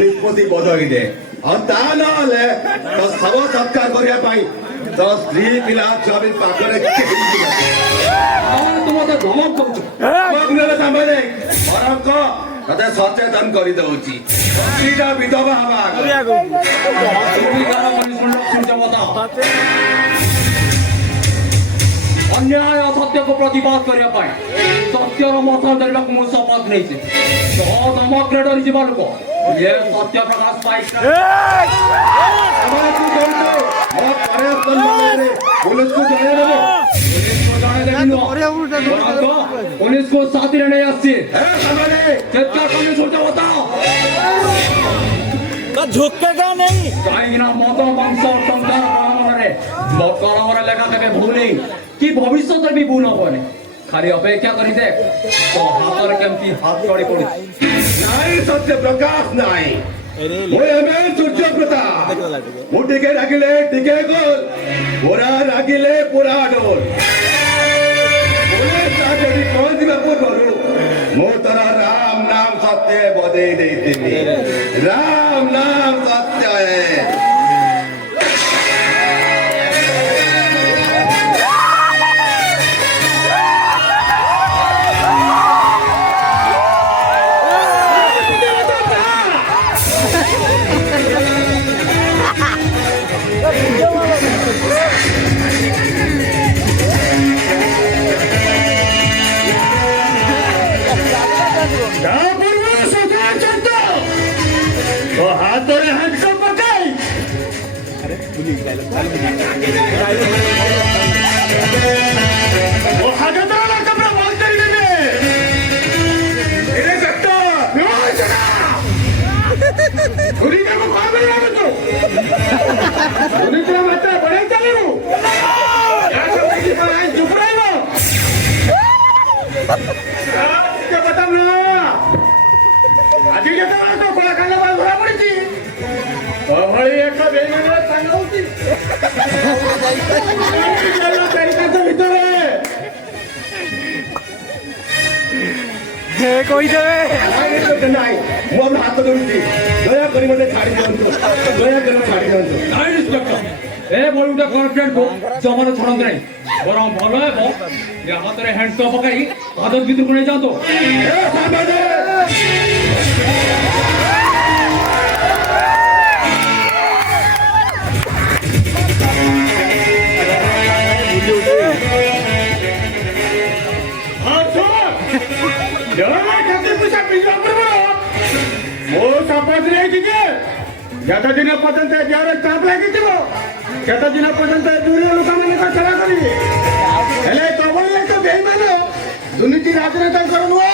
ନିଷ୍ପତ୍ତି ବଦଳିଲେ ଆଉ ତା ନହେଲେ ତ ଶବ ସତ୍କାର କରିବା ପାଇଁ ତ ସ୍ତ୍ରୀ ପିଲା ଛୁଆ ବି ପାଖରେ ତୁ ମତେ ଧମକ ଦଉଛୁ। ତତେ ସଚେତନ କରିଦଉଛି ସ୍ତ୍ରୀଟା ବିଧବା ହବା ଅନ୍ୟାୟ ଅସତ୍ୟକୁ ପ୍ରତିବାଦ କରିବା ପାଇଁ ସତ୍ୟର ମସଲ ଧରିବାକୁ ମୁଁ ଶପଥ ନେଇଛି। ଧମକରେ ଡରି ଯିବା ଲୋକ ଏ ସତ୍ୟ ପ୍ରକାଶ ପାଇ ପୁଲିସକୁ ଜଣେଇଦେବ पुलिस को साथ ही नहीं आती क्या पुलिस होता बताओ झुकेगा नहीं कहीं ना मत मांस टंकार कलम लेखा देवे भूल नहीं कि भविष्य भी भूल हबनी खाली अपेक्षा करी दे तो हाथ केमती हाथ चढ़ी पड़ी नाई सत्य प्रकाश नाई सूर्य प्रताप मु टिके रागिले टिके गोल पूरा रागिले पूरा डोल ମୁଁ ତୋର ରାମ ନାମ ସତ୍ୟ ବଦେଇ ଦେଇଥିଲି ରାମ ନାମ ସତ୍ୟ हाथ धरुची दया करी मते छाड़ी दियंतु दया करी छाड़ी दियंतु nine inspector A Baluta confident को जमाना छोड़ंत नहीं बरम भलो हेबो ये हाथ रे हैंड्स को पकड़ी आदत भीतर को नहीं जाओ तो ए सामने যত দিন পর্যন্ত যার চাপ লাগিছিল সেত দিন পর্যন্ত দূর লোক মানে সেবা করিবে হেলে তবু তো বেইমান দুর্নীতি রাজনেতাঙ্কর নুহ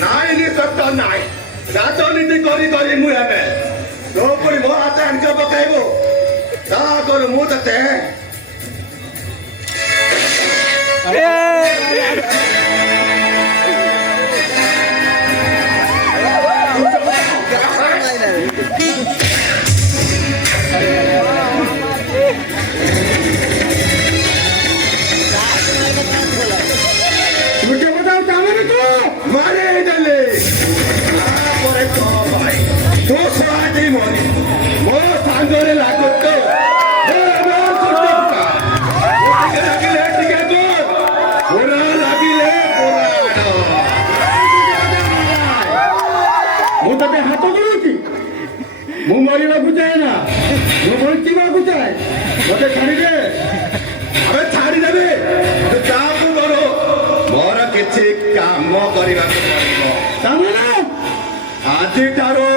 ନାଇଁ ସତ ନାଇଁ ରାଜନୀତି କରି କରି ମୁଁ ଏବେ ତୋ ପୁଣି ମୋ ହାତ ଆଣିଛ ପକାଇବୁ ତା କରୁ ମୁଁ ତତେ मारे दले तो साथी मोरी वो सांगोरे लागो तो ମୁଁ ମରିବାକୁ ଚାହେଁ ନା ମୁଁ ବଞ୍ଚିବାକୁ ଚାହେଁ ମତେ ଛାଡ଼ିଦେ ଆବେ ଛାଡ଼ିଦେବେ ଯାହାକୁ ମୋର କିଛି କାମ କରିବାକୁ ପଡ଼ିବ ତାମାନେ ଆଜିଠାରୁ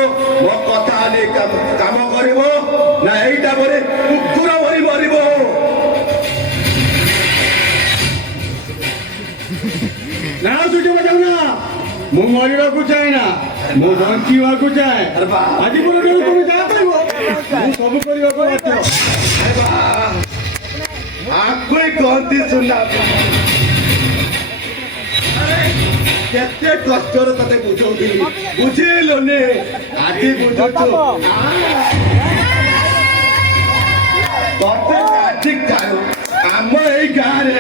ମୋ କଥା ନେଇ କାମ କରିବ ନା ଏଇଟା ପରେ କୁକୁର ଭଳି ମରିବ ନା ଛୁଟି ବଜାଉ ନା ମୁଁ ମରିବାକୁ ଚାହେଁ ନା ମୁଁ ବଞ୍ଚିବାକୁ ଚାହେଁ ଆଜି ପର୍ଯ୍ୟନ୍ତ তুমি ଯାହା କହିବ ମୁଁ ସବୁ କରିବାକୁ ବାଧ୍ୟ ଆକୁଇ କହନ୍ତି ଶୁଣିଲା କେତେ କଷ୍ଟରେ ତତେ ବୁଝଉଥିଲି ବୁଝିଲୁନି ଆଜି ବୁଝୁଛୁ ତତେ ଆଜି ଆମ ଏଇ ଗାଁରେ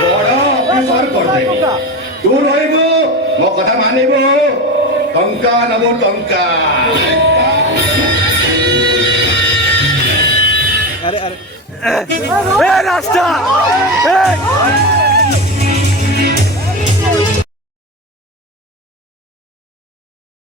ବଡ ଅଫିସର କରିଦେବି ତୁ ରହିବୁ ମୋ କଥା ମାନିବୁ ଟଙ୍କା ନବୁ ଟଙ୍କା रास्ता